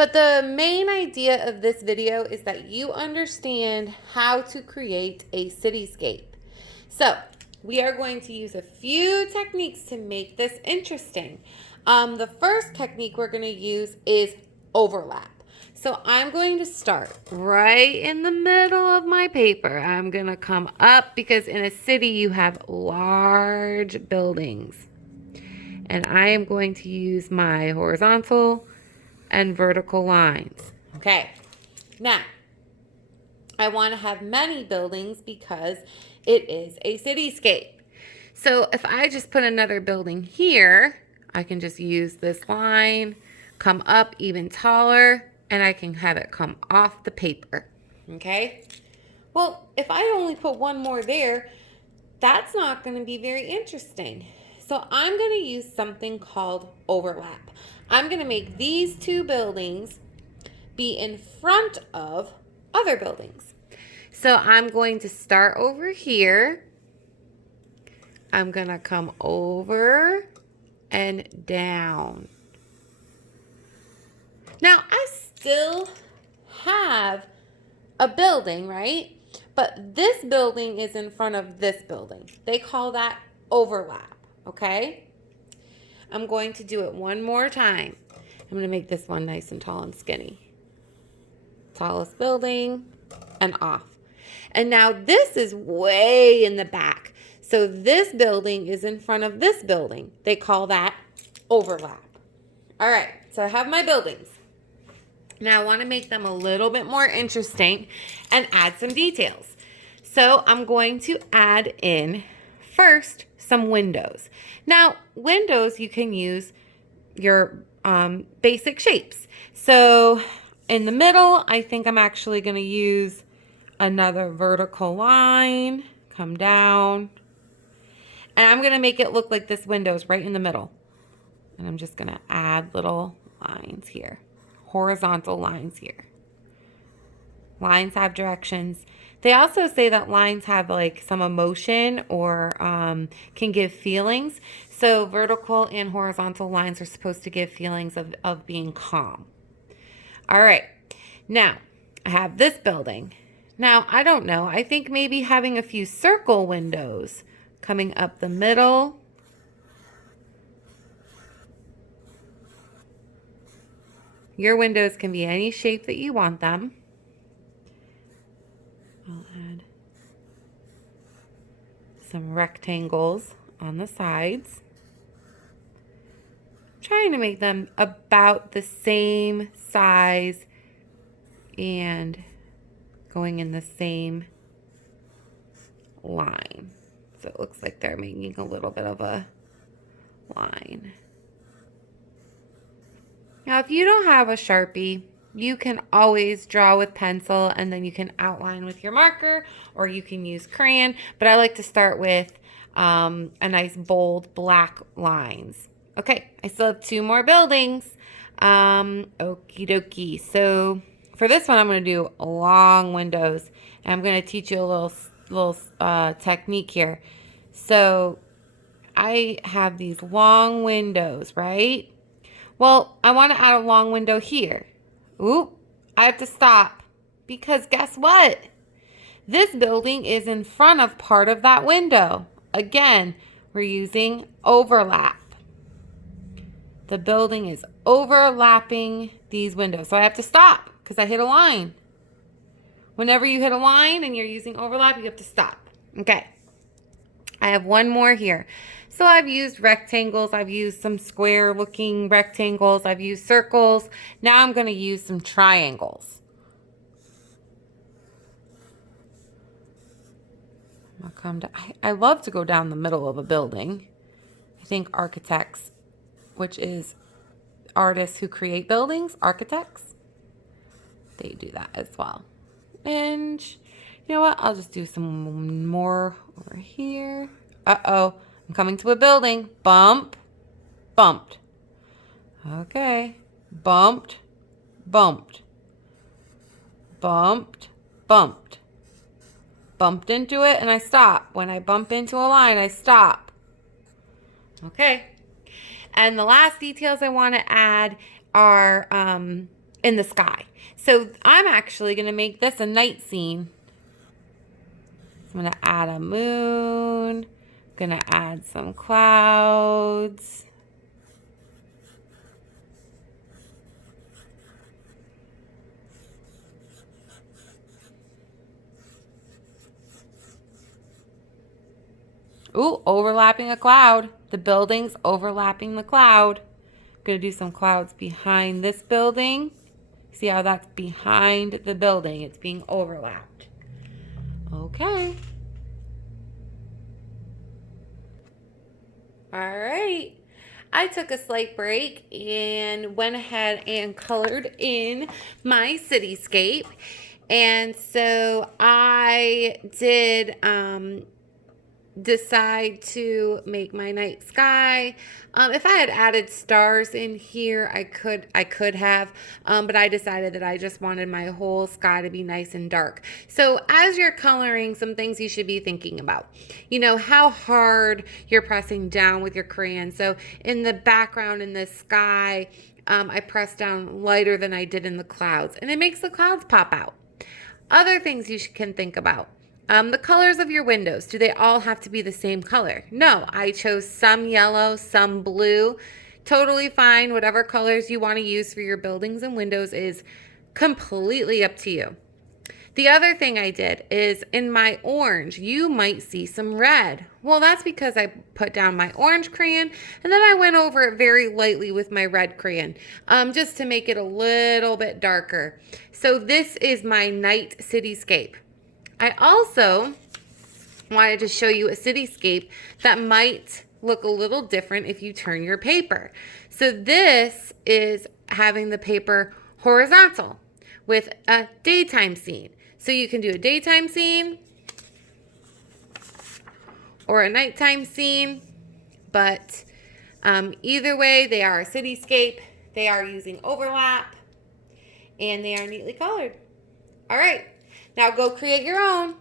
But the main idea of this video is that you understand how to create a cityscape. So we are going to use a few techniques to make this interesting. The first technique we're going to use is overlap. So I'm going to start right in the middle of my paper. I'm going to come up because in a city you have large buildings. And I am going to use my horizontal and vertical lines. Okay, now I want to have many buildings because it is a cityscape. So if I just put another building here, I can just use this line, come up even taller, and I can have it come off the paper. Okay, well, if I only put one more there, that's not going to be very interesting. So I'm going to use something called overlap. I'm going to make these two buildings be in front of other buildings. So I'm going to start over here. I'm going to come over and down. Now I still have a building, right? But this building is in front of this building. They call that overlap, okay? I'm going to do it one more time. I'm going to make this one nice and tall and skinny. Tallest building and off. And now this is way in the back. So this building is in front of this building. They call that overlap. All right, so I have my buildings. Now I want to make them a little bit more interesting and add some details. So I'm going to add in first some windows. Now windows, you can use your basic shapes. So in the middle, I think I'm actually going to use another vertical line, come down, and I'm going to make it look like this window is right in the middle. And I'm just going to add little lines here, horizontal lines here. Lines have directions. They also say that lines have like some emotion or can give feelings. So vertical and horizontal lines are supposed to give feelings of being calm. All right, now I have this building. Now, I don't know. I think maybe having a few circle windows coming up the middle. Your windows can be any shape that you want them. I'll add some rectangles on the sides. I'm trying to make them about the same size and going in the same line. So it looks like they're making a little bit of a line. Now, if you don't have a Sharpie, you can always draw with pencil and then you can outline with your marker, or you can use crayon. But I like to start with a nice bold black lines. Okay, I still have two more buildings. Okie dokie. So for this one, I'm going to do long windows. And I'm going to teach you a little technique here. So I have these long windows, right? Well, I want to add a long window here. Oop, I have to stop because guess what? This building is in front of part of that window. Again, we're using overlap. The building is overlapping these windows. So I have to stop because I hit a line. Whenever you hit a line and you're using overlap, you have to stop. Okay. I have one more here. So I've used rectangles. I've used some square looking rectangles. I've used circles. Now I'm going to use some triangles. I'll come down. I love to go down the middle of a building. I think architects, which is artists who create buildings, architects, they do that as well. And you know what? I'll just do some more over here. Uh-oh. I'm coming to a building. Bump. Bumped. Okay. Bumped. Bumped. Bumped. Bumped. Bumped into it and I stop. When I bump into a line, I stop. Okay. And the last details I want to add are in the sky. So I'm actually going to make this a night scene. I'm going to add a moon. Going to add some clouds. Ooh, overlapping a cloud. The building's overlapping the cloud. Going to do some clouds behind this building. See how that's behind the building? It's being overlapped. Okay. All right. I took a slight break and went ahead and colored in my cityscape. And so I did decide to make my night sky. If I had added stars in here, I could have, but I decided that I just wanted my whole sky to be nice and dark. So as you're coloring, some things you should be thinking about. You know, how hard you're pressing down with your crayon. So in the background in the sky, I pressed down lighter than I did in the clouds, and it makes the clouds pop out. Other things you can think about. The colors of your windows, do they all have to be the same color? No, I chose some yellow, some blue. Totally fine. Whatever colors you want to use for your buildings and windows is completely up to you. The other thing I did is in my orange, you might see some red. Well, that's because I put down my orange crayon and then I went over it very lightly with my red crayon, just to make it a little bit darker. So this is my night cityscape. I also wanted to show you a cityscape that might look a little different if you turn your paper. So this is having the paper horizontal with a daytime scene. So you can do a daytime scene or a nighttime scene, but either way, they are a cityscape. They are using overlap, and they are neatly colored. All right. Now go create your own.